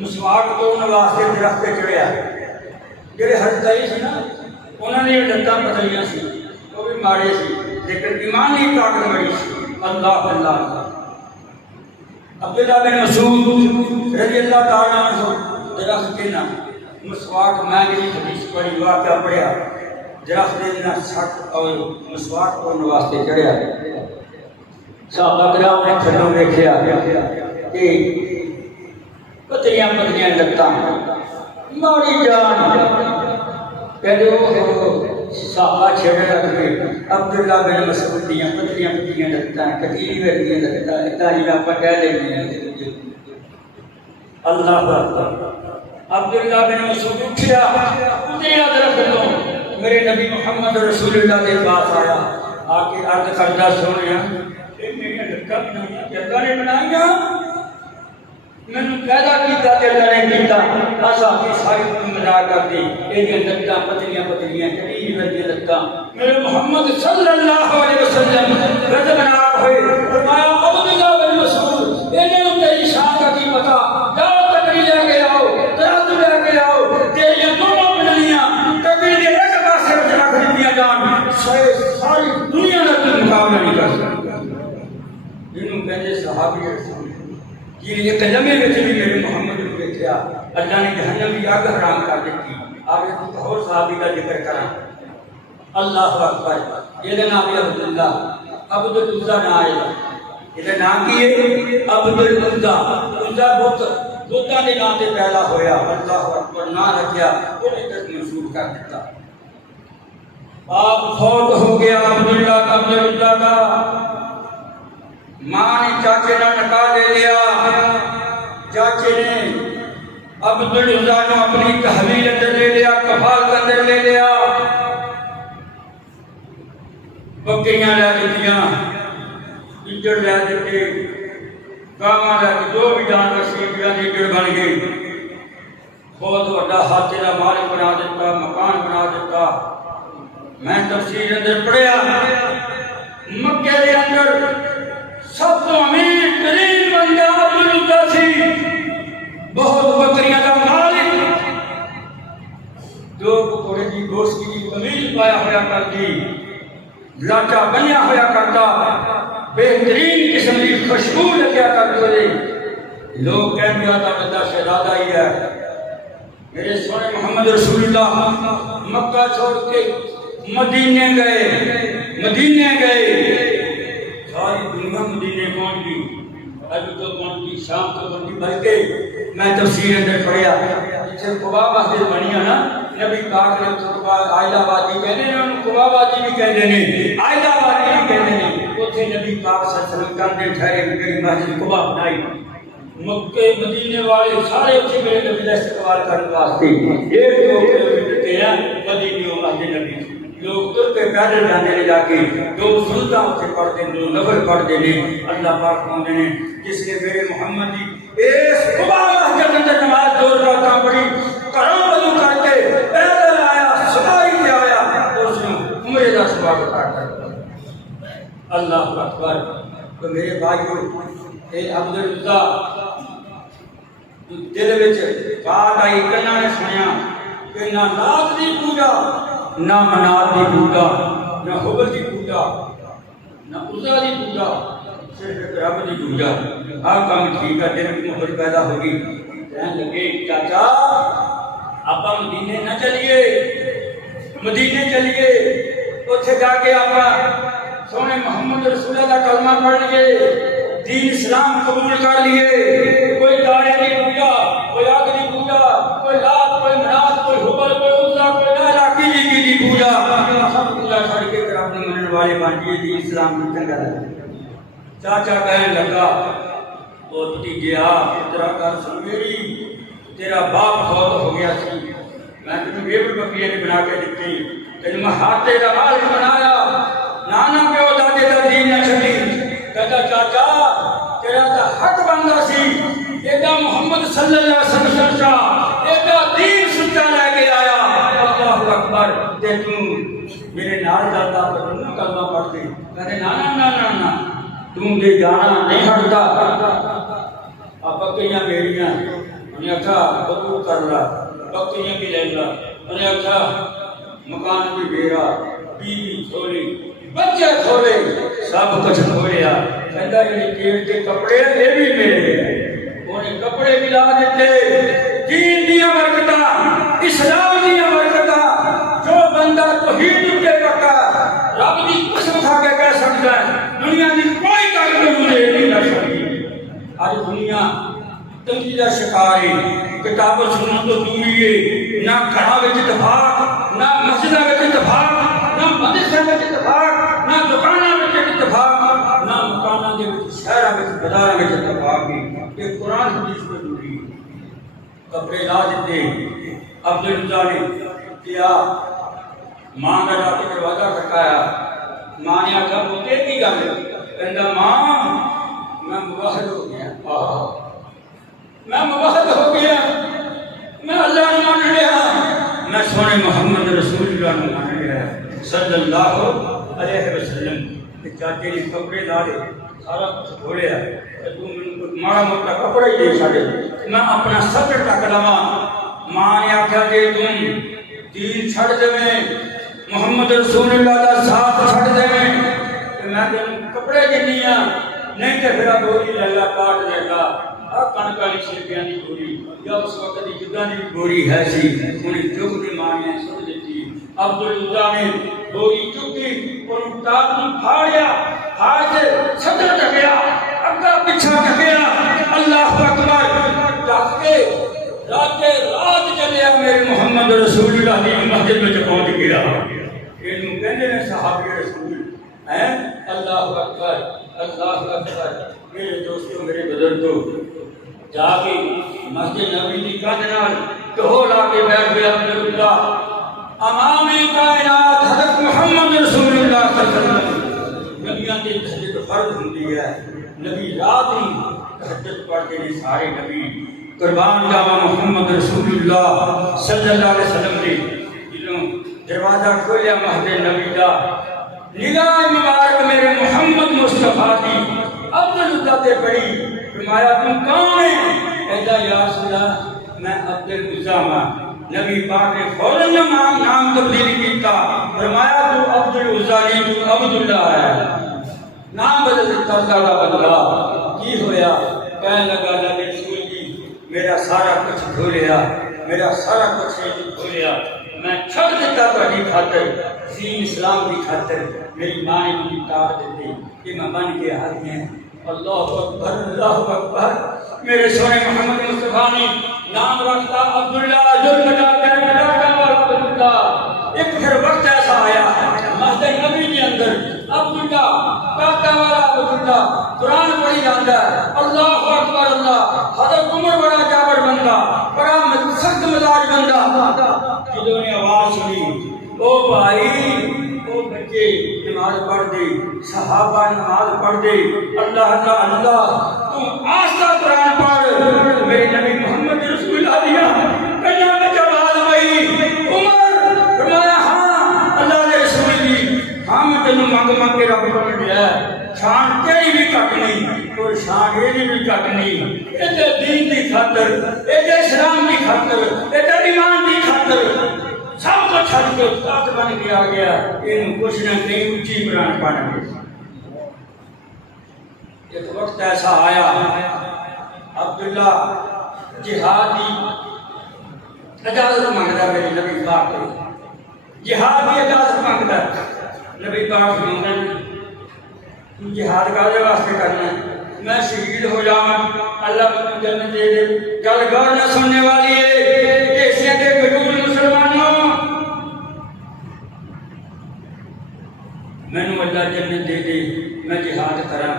مسواک تو انہوں واسطے درخت پہ چڑھیا، جڑے حضرت علی سی نا انہوں نے لتاں پتلیاں سی وہ بھی ماڑے سی لیکن ایمانی طاقت بڑی سی۔ اللہ اللہ عبداللہ بن مسعود رضی اللہ تعالیٰ عنہ درخت کے نا مسواک مانگی حدیث پڑھی واقعہ پڑھیا، درخت دینا سٹ اور مسواک کو انہوں واسطے چڑھیا، صحابہ کرام نے تھلوں دیکھیا کہ پتلیاں پتلیاں لگتا ماڑی جان کہتے ہو صحابہ چھڑے رکھ کے عبداللہ بن مسعود دیاں پتلیاں پتلیاں لگتا ہے کتیلی ورگیاں لگتا ہے اتنا آپ کہہ لیتے ہیں۔ اللہ عبداللہ بن مسعود اٹھیا اتریا درخت تو میرے نبی محمد رسول اللہ کے پاس آیا، آ کے عرض کردہ سونیا اے میرے لڑکا بنایا کہ اللہ نے بنایا میں نے پیدا کیتا تے اللہ نے کیتا ایسا کی ساری مزاق کر دی یہ لگتا پتلیاں پتلیاں کڑی ورگیاں لگتا میرے محمد صلی اللہ علیہ وسلم غضبناک ہوئے فرمایا عبداللہ بن مسعود انہوں تیری شان کا کی پتا جاؤ تکری لے کے آؤ درخت لے کے آؤ تیریاں دونوں بنیاں تکری دے ایک پاسے رکھ دیا جان ساری دنیا کا کوئی مقابلہ نہیں کر سکتا۔ انہوں کہتے صحابی رسول یہ ایک لمحے میں بھی میرے محمد کو دیکھا اللہ نے جہنم کی آگ حرام کر دیتی۔ آگے کچھ اور صحابی کا ذکر کرا، اللہ اکبر یہ نام ہے عبداللہ عبد العزا نام ہے یہ نام کی ہے عبد العزا، عزا بتاں کے نام سے پیدا ہویا، اللہ اکبر نام رکھیا انہیں تک منسوب کر دیتا۔ آپ فوت ہو گیا عبداللہ عبد العزا کا، ماں نے چاچے نے نکاح لے لیا، چاچے نے عبد العزا نے اپنی تحویل اندر لے لیا، کفال کے اندر لے لیا، بکریاں لے دیتیاں، اجڑ لے دیتے، کاما لے کے جو بھی جانور سی دی اجڑ بن گئی، بہت بڑا ہاتھے کا مالک بنا دیتا، مکان بنا دیتا۔ میں تفسیر اندر پڑھیا مکے کے اندر سب تو امیر ترین بندہ عبدالعزا سی، بہت بکریاں کا مالک، جو تھوڑے کی گوشت کی قمیض پایا ہوا کرتی، لاٹا بنیا ہوا کرتا، بہترین قسم کی خوشبو لگیا کرتے، لوگ کہہ دیا تھا بندہ شہزادہ ہی ہے۔ میرے سونے محمد رسول اللہ مکہ چھوڑ کے مدینے گئے، ساری دنیا مدینے پہنچ گئی، عرب تو پہنچ گئی، شام تو پہنچ گئی، بلکہ میں تفسیر اندر پڑھیا جسے قبا مسجد بنی ہے نا نبی پاک نے آئلہ وادی کہنے نے انہوں قبا وادی بھی کہنے نے آئلہ وادی بھی کہنے نے، اتھے نبی پاک صلی اللہ علیہ وسلم کندے ٹھہرے میری مسجد قبا بنائی، مکے مدینے والے سارے اتھے میرے نبی کا استقبال کرنے واسطے 1.5 کلومیٹر کے ہیں مدینے و مسجد نبی لوگ تر کے پیدل جانے جا کے دو سنتاں اتنے پڑھتے ہیں، دو نفل پڑھتے ہیں، اللہ پاک کہتے ہیں جس نے میرے محمد دی اس صبح مسجد اندر نماز 2 رکعتاں پڑھی، گھروں وضو کر کے پیدل آیا، صبح ہی آیا، اس نے عمرے کا ثواب عطا کر دیا۔ اللہ اکبر۔ تو میرے بھائیو، اے عبدالعزا دل وچ بات آئی، کنا نے سنیا کہ نہ لات دی پوجا، نہ منات دی پوجا، نہ حبل دی پوجا، نہ عزا دی پوجا، صرف رب دی پوجا۔ ہر کام ٹھیک ہے، دل میں محبت پیدا ہوگی۔ کہنے لگے چاچا آپ مدینے نہ چلیے، مدینے چلیے، اتنے جا کے آپ سونے محمد رسول اللہ کا کلمہ پڑھ لیے، دین اسلام قبول کر لیے۔ کوئی داڑے کی پوجا، کوئی آگ کی پوجا، کوئی لات، کوئی منات، کوئی حبل، کوئی عزا، کوئی لالا کی پوجا، سب پوجا چھڑ کے پھر اپنے منن والے بن گئے، دین اسلام میں چنگا لگا۔ چاچا کہنے لگا او بھتیجیا تیرا کر سن میری، تیرا باپ فوت ہو گیا سی، میں تمہیں بیبی بکریاں نہیں بنا کے دیتی، تینوں میں ہاتھے کا مالک بنایا، نانا پیو دادے کا دین نہ چھڈی۔ کہتا چاچا تیرا تا حق بندا سی، ایڈا محمد صلی اللہ علیہ وسلم کا ایڈا دین سچا لے کے آیا، اللہ اکبر، تے تو میرے نال جاتا پر نہ کلمہ پڑھتے۔ کہتے نا نا نا نا نا تم دے جانا نہیں ہٹتا، اب بکریاں میریاں، انہیں آکھا وضو کر لا، بکریاں بھی لے لا، انہیں آکھا مکان بھی میرا، بیوی چھوڑی، بچے چھوڑے، سب کچھ چھوڑیا۔ کہتا یہ پیٹ کے کپڑے یہ بھی میرے ہیں، انہیں کپڑے بھی لا دیتے۔ دین دیا برکتاں، اسلام دیا برکتاں، جو بندہ توحید کے پکا رب دی قسم کھا کے کہہ سکتا ہے دنیا کی کوئی طاقت مجھے نہیں لا سکتی۔ آج دنیا تنگی کا شکار ہے، کتاب و سنت تو دوری ہے، نہ گھراں وچ اتفاق، نہ مسجداں وچ اتفاق، نہ مدرسے وچ اتفاق، نہ دکاناں وچ اتفاق، نہ مکاناں دے وچ شہراں وچ بازاراں وچ اتفاق ہے۔ یہ قرآن حدیث کو دوری ہے۔ کپڑے لا دیتے، عبدالعزا نے کیا، ماں کا جا کے دروازہ کھٹکایا، ماں نے آکھا پوتے کی گل؟ کہندا ماں میں موحد ہو گیا، میں موحد ہو گیا، میں اللہ نو مان لیا، میں سونے محمد رسول اللہ نو مان لیا صلی اللہ علیہ وسلم۔ چاچے نے کپڑے لا لے، سارا کچھ کھولیا، تو میں ماڑا موٹا کپڑا ہی دے چھڑے، میں اپنا سطر ٹک لواں۔ ماں نے آکھیا جے تم دین چھڑ دیویں، محمد رسول اللہ دا ساتھ چھڑ دیویں، تو میں تینوں کپڑے دینی ہاں، نہیں کہ پھر بوری لے لا کاٹ دے گا۔ کنکا دی چھیپیاں دی بوری یا اس وقت دی جداں دی بوری ہے سی، انہیں چک کے ماں نے سٹ دیتی۔ عبدالعزا نے بوری چکی اور تاج نوں پھاڑیا، پھاڑ کے صدر ٹکیا، اگا پیچھے ٹکیا، اللہ اکبر، ٹک کے رات چلیا میرے محمد رسول اللہ دی مسجد میں پہنچ گیا۔ یہ کہتے ہیں صحابی رسول ہیں، اللہ اکبر، اللہ اکبر۔ میرے دوستوں، میرے بزرگوں، جا کے مسجد نبی کی کندھ نال ٹہو لا کے بیٹھ گیا عبداللہ، امام کائنات حضرت محمد رسول اللہ صلی اللہ علیہ وسلم۔ نبیاں کی تہجد فرض ہوتی ہے، نبی رات ہی تہجد پڑھتے ہیں سارے نبی۔ قربان جاواں محمد رسول اللہ صلی اللہ علیہ وسلم نے جدوں دروازہ کھولیا مسجد نبی کا، نگاہ مبارک میرے محمد مصطفیٰ دی عبدالعزا تے پڑی، فرمایا تم کون ہے؟ کہتا یا رسول اللہ میں عبدالعزا ہاں۔ نبی پاک نے فوراً نام تبدیل کیتا، فرمایا تو عبدالعزا نہیں تو عبداللہ ہے، نام بدل دیتا، اللہ بدلا۔ کی ہویا؟ کہنے لگا نبی رسول جی میرا سارا کچھ کھولیا، میرا سارا کچھ کھولیا، میں چھڑ دیتا تہاڈی خاطر، دین اسلام کی خاطر۔ میری ماں نے مجھے طاقت دیتی کہ میں بن کے آ گئی ہیں۔ اللہ اکبر، اللہ اکبر۔ میرے سونے محمد مصطفیٰ نے نام رکھتا عبداللہ، عبداللہ۔ ایک پھر وقت ایسا آیا مسجد نبی کے اندر عبداللہ کاکا والا عبداللہ قرآن پڑھی جاتا ہے، اللہ اکبر اللہ۔ حضرت عمر بڑا جابر بندہ، بڑا سخت مزاج بندہ، جدوں نے آواز سنی او بھائی او بچے نماز پڑھ دے، صحابہ نماز پڑھ دے، اللہ اللہ اللہ تم آستہ قرآن پڑھ، میرے نبی محمد رسول اللہ دیا کہنا میں جواز بھائی عمر فرمایا ہاں اللہ نے رسول دی ہاں میں تینوں منگ کے رب کو دیا شان تیری بھی کٹ نہیں اور شان یہ بھی کٹ نہیں، ادھر دین کی خاطر، ادھر اسلام کی خاطر، ادھر ایمان کی خاطر سب کو چھڑ کے استاد بن کے آ گیا، یہ کچھ نہ کہیں اونچی قرآن پڑھ کے۔ ایک وقت ایسا آیا عبداللہ جہاد کی اجازت مانگتا میرے نبی پاک کو، جہاد کی اجازت مانگتا نبی پاک فرماتے تو جہاد کالے واسطے کرنا ہے، میں شہید ہو جاؤں اللہ کو جنت دے دے۔ گل غور نہ سننے والی ہے ایسے کے گجول مسلمانوں، میں نے اللہ جنت دے دے میں جہاد کرا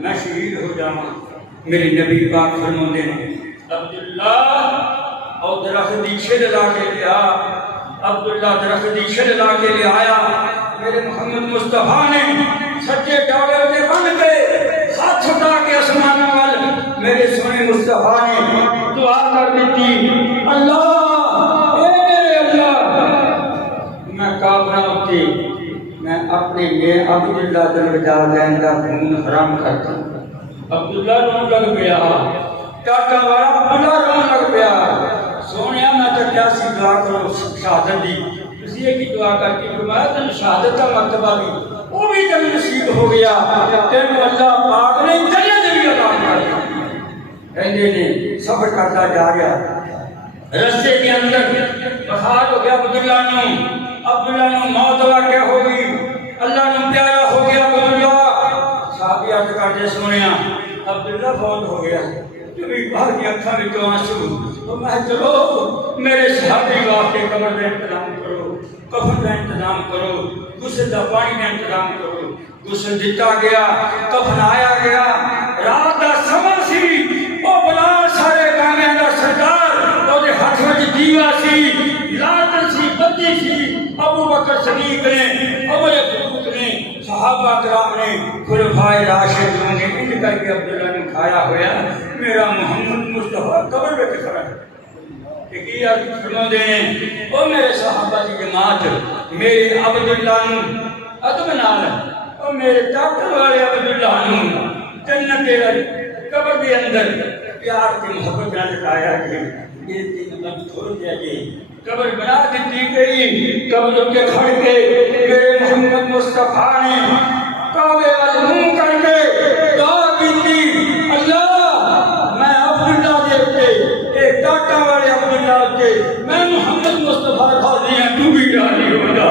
میں شہید ہو جاؤں، میرے نبی پاک فرماتے ہیں عبداللہ اور درخت دی چھل لا کے لیا، عبداللہ درخت دی چھل لا کے لے آیا، میرے محمد مصطفیٰ نے سچے ڈاوے سے بن کے ہاتھ اٹھا کے آسمان وال میرے سونے مصطفیٰ نے دعا کر دیتی، اللہ اے میرے اللہ میں کافروں کے میں اپنے یہ عبداللہ دین کا خون حرام کرتا ہوں۔ عبداللہ رون لگ پیا، ٹاٹا والا عبداللہ رون لگ پیا، سونے میں تو کیا سی دعا کرو شہادت دی، اسی ایک ہی دعا کر کے فرمایا تم شہادت کا مرتبہ بھی وہ بھی تم نصیب ہو گیا، تم اللہ پاک نے جنت بھی عطا کر دی۔ کہندے نے صبر کرتا جا گیا، رستے کے اندر بخار ہو گیا عبداللہ نو موت واقع ہو گئی، اللہ نو پیارا ہو گیا عبداللہ، صحابی عرض کرتے سنیا عبداللہ فوت ہو گیا، کبھی باہر کی اکھاں وچوں آنسو، تو میں چلو میرے صحابی واسطے قبر کا انتظام کرو، کفن کا انتظام کرو، غسل کا پانی کا انتظام کرو۔ غسل دیتا گیا، کفن آیا گیا، رات کا سما سی، وہ بلال سارے کامیاں دا سردار، وہ دے ہاتھ وچ دیوا سی، لالٹن سی، بتی سی، ابو بکر صدیق نے، عمر فاروق نے، صحابہ کرام نے، خلفائے راشدین نے ان کر کے عبداللہ نے کھایا ہوا میرا محمد مصطفیٰ قبر میں کھڑا ہے۔ کہ فرما دینے او میرے صحابہ کی جماعت، میرے عبداللہ نو ادب نال او میرے ڈاکٹر والے عبداللہ نو جنت کے قبر کے اندر پیار کی محبت نہ لٹایا کہ یہ تین لفظ چھوڑ دیا گئی، قبر بنا دیتی گئی، قبر کے کھڑ کے میرے محمد مصطفیٰ نے کعبے وال منہ کر کے دعا کی تھی، اللہ میں عبداللہ دے ایک ڈاکٹر والے عبداللہ کے میں محمد مصطفیٰ راضی ہیں تو بھی راضی ہو جا۔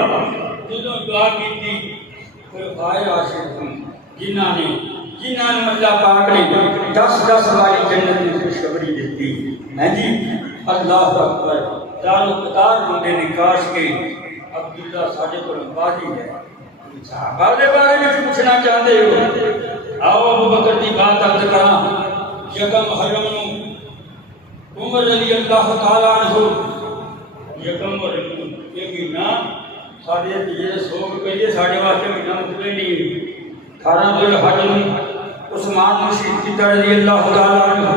دلوں دعا کی تھی خلفائے راشدین جنہاں نے اللہ پاک نے 10 والی جنت کی خوشخبری دیتی ہے جی، اللہ اکبر، دار و قطار بندے نے کاش کے عبداللہ ساڈے کو بازی ہے، صحابہ دے بارے میں پوچھنا چاہتے ہو، آؤ ابو بکر کی بات عرض کراں، یکم محرم نو عمر رضی اللہ تعالیٰ عنہ یکم محرم یہ مہینہ ساڈے یہ سوگ کہیے ساڈے واسطے مہینہ مکمل نہیں، 18 ذوالحج نو عثمان نے شہید کیتا رضی اللہ تعالیٰ عنہ،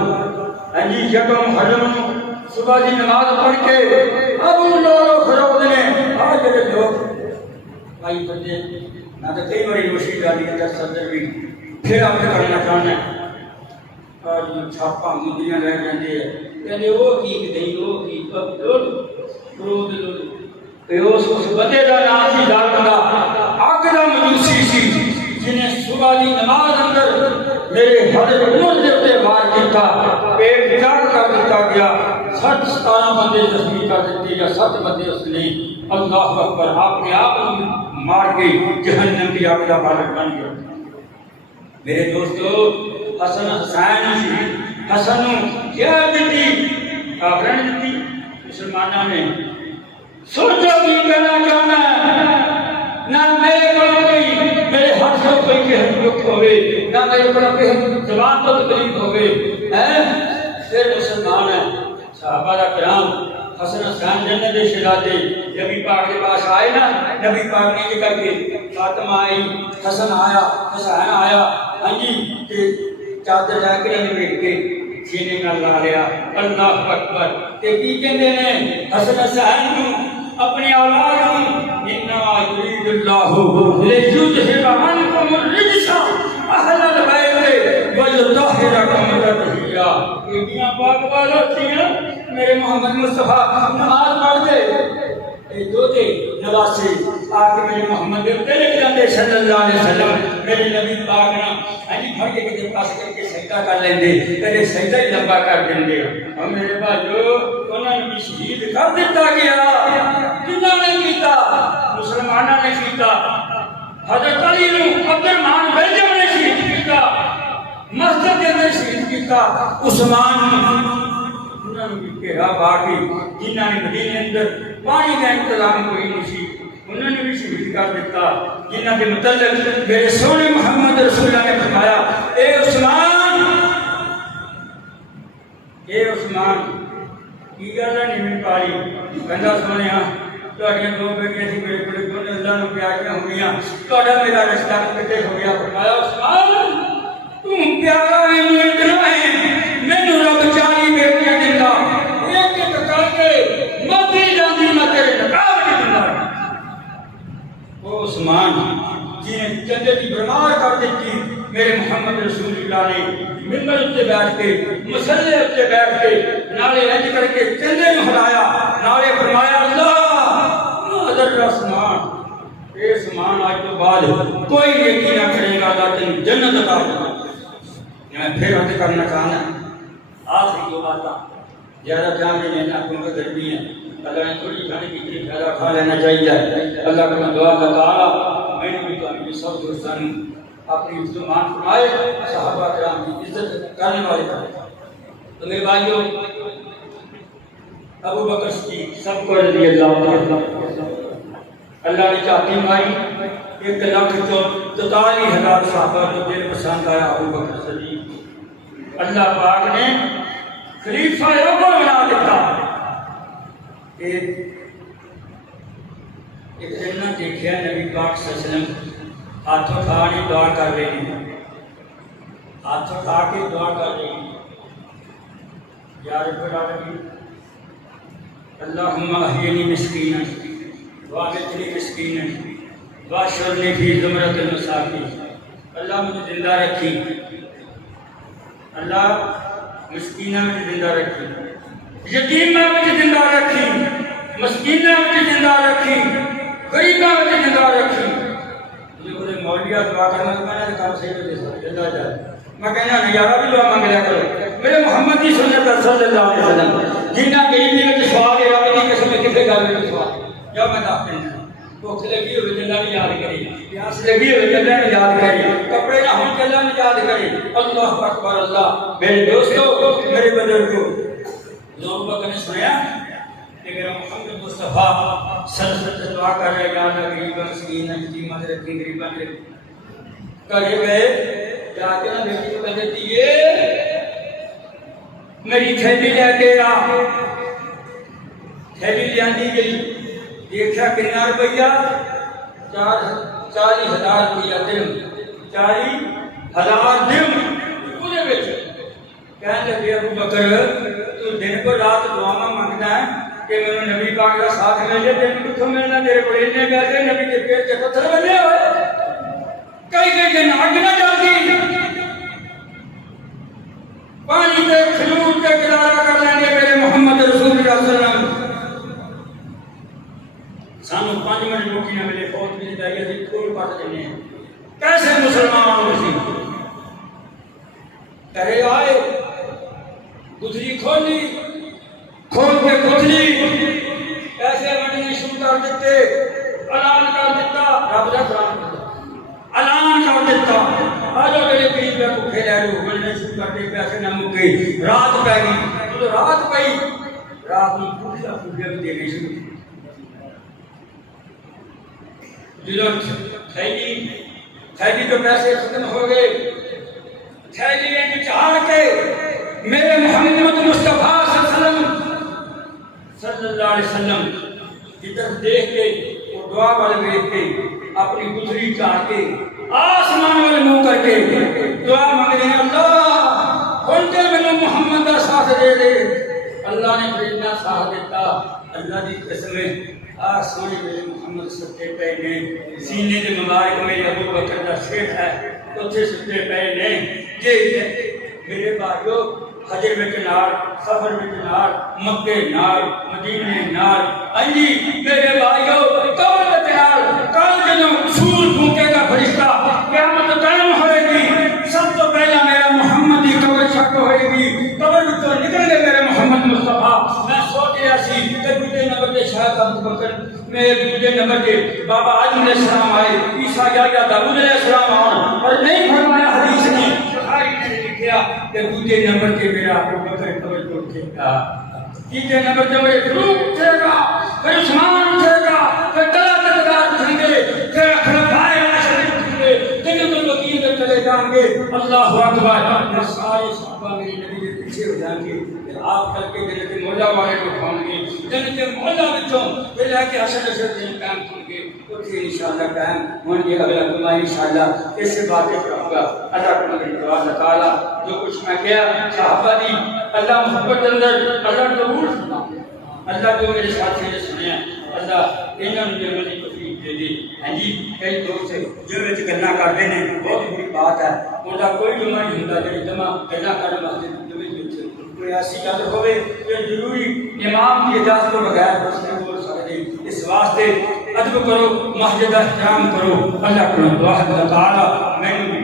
جی یکم محرم نو صبح کی نماز پڑھ کے ابو لولو فروخت نے آج جڑے لوگ بھائی بندے نہ تو کئی بڑی روشنی ڈالی ہے صدر بھی پھر آپ کرنا چاہنا ہے اور چھاپا مندیاں رہ جاندے ہیں کہندے وہ کی نہیں وہ کی درود اس بندے کا نام سی ڈاکٹا اگ دا مجوسی سی جنہیں صبح کی نماز اندر میرے حضرت عمر دے تے وار کیتا، پیٹ چاڑ کر دیتا گیا، 17 بندے زخمی کر دیتے گیا، 7 بندے اس نے اللہ اکبر آپ نے آپ مار کے جہنم کی آگ کا بالغ بن گیا۔ میرے دوستو حسن حسین حسن کیا دیتی کافروں نے دیتی، مسلمانوں نے سوچو بھی کہنا چاہنا نہ میرے کو کوئی میرے ہاتھ سے کوئی کہ دکھ ہوئے نہ میرے کو کہ زبان تو تکلیف ہوئے پھر مسلمان ہے صحابہ کرام حسن حسین جنت دے شہزادے نبی پاک کے پاس آئے نا، نبی پاک نے یہ کر کے فاطمہ آئی، حسن آیا، حسین آیا، ہاں جی تے چادر لے کے لپیٹ کے سینے نال لا لیا، اللہ اکبر، تے کی کہندے نے حسن حسین نوں اپنی اولاد نوں انا یرید اللہ لیذھب عنکم الرجس اہل البیت ویطہرکم تطہیرا۔ ایڈیاں پاک والا تھیاں میرے محمد مصطفیٰ نماز پڑھ دے اے دو دے نواسے آ کے میرے محمد دے تے لکھ جاندے صلی اللہ علیہ وسلم، میرے نبی پاک نا ہنی پھڑ کے کتے پاس کر کے سجدہ کر لیندے، کدے سجدہ ہی لمبا کر دیندے۔ اور میرے بھائیو انہاں نوں بھی شہید کر دتا گیا، کنہاں نے کیتا؟ مسلماناں نے کیتا۔ حضرت علی نوں عبد الرحمن بیجم نے شہید کیتا، مسجد کے اندر شہید کیتا، عثمان انہاں نوں بھی گھیرا پا کے جنہاں نے مدینے اندر پانی کا انتظام کوئی نہیں سی انہوں نے بھی شہید کر دیتا، جنہاں کے متعلق میرے سونے محمد رسول اللہ نے فرمایا اے عثمان، اے عثمان کی گل نہیں میں پائی، کہندا سونیا تہاڈیاں دو بیٹیاں سی میرے کول دونوں اللہ نوں پیاریاں ہو گئیاں، تہاڈا میرا رشتہ کٹے ہو گیا۔ فرمایا عثمان تو پیارا ہے اتنا ہے، مینوں رب 40 بیٹیاں دیندا، ایک ایک کر کے مردی جاندی میں تیرے نکاح وچ دیندا۔ وہ عثمان جنہیں چندے کی برمار کر دیتی، میرے محمد رسول اللہ نے ممبر اتنے بیٹھ کے مسلح اتنے بیٹھ کے نالے رج کر کے چندے نو ہلایا، نالے فرمایا اللہ مادر عثمان، اے عثمان آج تو بعد کوئی نیکی نہ کرے گا اللہ تین جنت عطا کرے۔ میں پھر عرض کرنا چاہنا آخری دو باتیں زیادہ جان نہیں لینا کیونکہ گرمی ہے، اللہ نے تھوڑی کھانے کی تھی فائدہ کھا لینا چاہیے۔ اللہ کا دعا تعالیٰ میں نے بھی تو اپنی سب دوستان اپنی مسلمان فرمائے، صحابہ کرام کی عزت کرنے والے کرے۔ تو میرے بھائیوں ابو بکر صدیق سب کو رضی اللہ عنہ، اللہ نے چاہتی ماری 1,44,000 صحابہ کو دل پسند آیا ابو بکر صدیق، اللہ پاک نے خلیفہ اول بنا دیتا۔ ایک دن نہ دیکھا نبی پاک صلی اللہ علیہ وسلم ہاتھ اٹھا کے دعا کر رہے ہیں، ہاتھ اٹھا کے دعا کر رہے ہیں، یا رب العالمین اللہم احیینی مسکینا واغثنی مسکینا واحشرنی فی زمرۃ المساکین۔ اللہ مجھے زندہ رکھی، اللہ مسکینہ مجھے زندہ رکھی، یتیمہ مجھے زندہ رکھی، مسکینہ مجھے زندہ رکھی، غریبہ مجھے زندہ رکھی۔ مجھے بڑے مولویہ دعا کرنا تو میں نے کام صحیح ہوتے ساتھ زندہ جائے، میں کہنا نجارہ بھی دعا مانگ لیا کرو۔ میرے محمد کی سنت صلی اللہ علیہ وسلم جنہ غریبی میں سوال ہے رب کی قسم کسی گل میں سوال جب میں دعا کرنا بھوک لگی ہوئے جلدہ نہیں یاد کرے، پیاس لگی ہوئے جلدہ نہیں یاد کرے، کپڑے نہ ہوں جلدہ نہیں یاد کرے۔ اللہ اکبر اللہ۔ میرے دوستو میرے بزرگوں لوگ بکر نے سنیا کہ میرا محمد مصطفیٰ صلی اللہ علیہ وسلم دعا کر رہے، یا اللہ غریبہ مسکین یتیمہ رکھی، غریبہ رکھی۔ کرے گئے جا کے نہ بیٹی کو کہہ دیتی ہے میری تھیلی لے کے آ، تھیلی لے آندی گئی، دیکھا کتنا روپیہ 40,000 روپیہ دن، 40,000 دن پورے بچ۔ کہنے لگے ابو بکر تو دن کو رات دعا مانگنا ہے کہ میں نبی پاک کا ساتھ ملے، دن کتوں ملنا تیرے کو اتنے پیسے نبی کے پیٹ کے پتھر بنے ہوئے، کئی دن آگ نہ جلدی، پانی کے کھجور کے گزارا کر لیں گے میرے محمد رسول اللہ صلی اللہ علیہ وسلم۔ سانو 5 منٹ روٹی نہ ملے فوت کی دائی سے کھول پٹ دینے ہیں، کیسے مسلمان ہوئی؟ کرے آئے گدری کھولی، کھول کے گدری پیسے بننے شروع کر دیتے، اعلان کر دیتا، رب کا قرآن اعلان کر دیتا آجو میرے قریب ہے بھوکے لے لو، بننے شروع کر دے، پیسے نہ مکے، رات پہ گئی، تو رات پئی رات میں پوچھا پوچھا بھی دینے شروع کی۔ جلد تھیلی تو پیسے ختم ہو گئے، تھیلی میں چاڑ کے میرے محمد مصطفیٰ صلی اللہ علیہ وسلم صلی اللہ علیہ وسلم ادھر دیکھ کے اور دعا والے دیکھ کے اپنی گزری چاہ کے آسمان والے منہ کر کے دعا مانگ رہے ہیں اللہ کھولتے میں محمد کا ساتھ دے دے. اللہ نے پھر اتنا ساتھ دیتا. اللہ کی قسم آسمانی میرے محمد ستے پے نے سینے کے مبارک میرے ابو بکر کا شیخ ہے اتنے ستے پے نے. یہ میرے بھائیو حجر وچ نال سفر وچ نال مکے نال مدینے نال انجی میرے بھائیو قبر وچ نال کل جدوں سور پھونکے گا فرشتہ قیامت قائم ہوئے گی سب تو پہلا میرا محمد کی قبر شک ہوئے گی. قبر وچوں نکل گئے میرے محمد مصطفیٰ. میں سوچ رہا سی کہ دوسرے نمبر تے شاید ابو بکر میں دوسرے نمبر تے بابا آدم علیہ السلام آئے عیسیٰ یا داؤد علیہ السلام آئے پر نہیں فرمایا حدیث نے بخاری نے لکھیا کہ دوسرے نمبر تے میرا ابو بکر قبر کو اٹھے گا. تیسرے نمبر تے میرے فاروق اٹھے گا پھر عثمان اٹھے گا پھر طلحہ اٹھیں گے پھر خلفائے راشدین اٹھیں گے جنت البقیع میں چلے جائیں گے. اللہ اکبر. سارے صحابہ میرے نبی کے پیچھے ہو جائیں گے. آپ کر کے جنت مولا والے کو کھاؤں گے جنت مولا بچوں یہ لے کے حسن حسن دن قائم ہوں گے اتنے انشاءاللہ قائم ہوں گے. اگلا جمعہ انشاءاللہ ایسے باتیں کروں گا. اللہ کو میری دعا تعالیٰ جو کچھ میں کیا صحابہ دی اللہ محبت اندر اللہ ضرور سنا. اللہ جو میرے ساتھی نے سنیا اللہ انہوں نے جو مجھے توفیق دے دی. ہاں جی کئی دوست جو وچ گلاں کردے نے بہت بڑی بات ہے. ان کا کوئی جمعہ نہیں ہوندا جڑی جمعہ گلاں کرن واسطے کوئی ایسی گل ہوئے کہ ضروری امام کی اجازت کو بغیر بس نہیں بول سکتے. اس واسطے ادب کرو مسجد کا احترام کرو. اللہ کو دعا تعالیٰ میں نے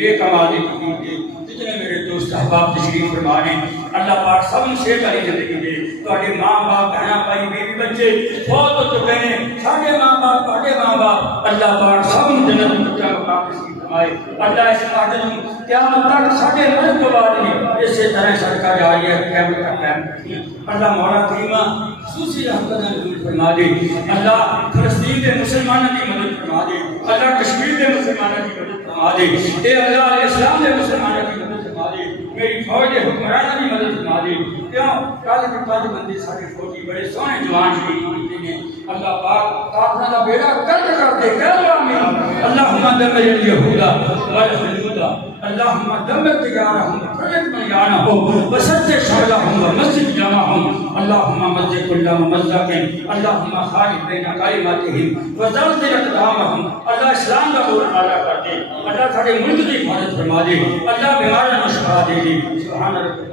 یہ کمال دی جتنے میرے دوست احباب تشریف فرما رہے ہیں اللہ پاک سب نے صحت والی زندگی دے. تواڈے ماں باپ بہن بھائی بیوی بچے فوت ہو چکے ہیں ساڈے ماں باپ تواڈے ماں باپ اللہ پاک سب نے جنت میں اونچا مقام نصیب فرمائے. اللہ اس معاہدے میں قیامت تک ساڈے مرد تو بعد نہیں اسی طرح صدقہ جاریہ قیامت تک قائم رکھیں. اللہ مولا کریمہ خصوصی رحمت نازل فرما دے. اللہ فلسطین کے مسلمانوں کی مدد فرما دے. اللہ کشمیر کے مسلمانوں کی مدد فرما دے. اے اللہ اسلام کے مسلمانوں کی مدد فرما دے. میری فوج کے حکمرانوں کی مدد فرما دے. کیوں کل کے 5 بندے سارے فوجی بڑے سونے جوان شہید ہوتے ہیں. اللہ پاک کافروں کا بیڑا گرد کر دے. کہو آمین. اللہم دمر الیہود والحدود اللہم دمر تجارہم فرد میانہم وسد شغلہم ومسجد جامعہم اللہم مزق کل ممزق اللہم خالق بین قائمتہم وزلزل اقدامہم. اللہ اسلام کا دور اعلیٰ کر دے. اللہ سارے ملک کی حفاظت فرما دے. اللہ بیماروں کو شفا دے دے. سبحان ربک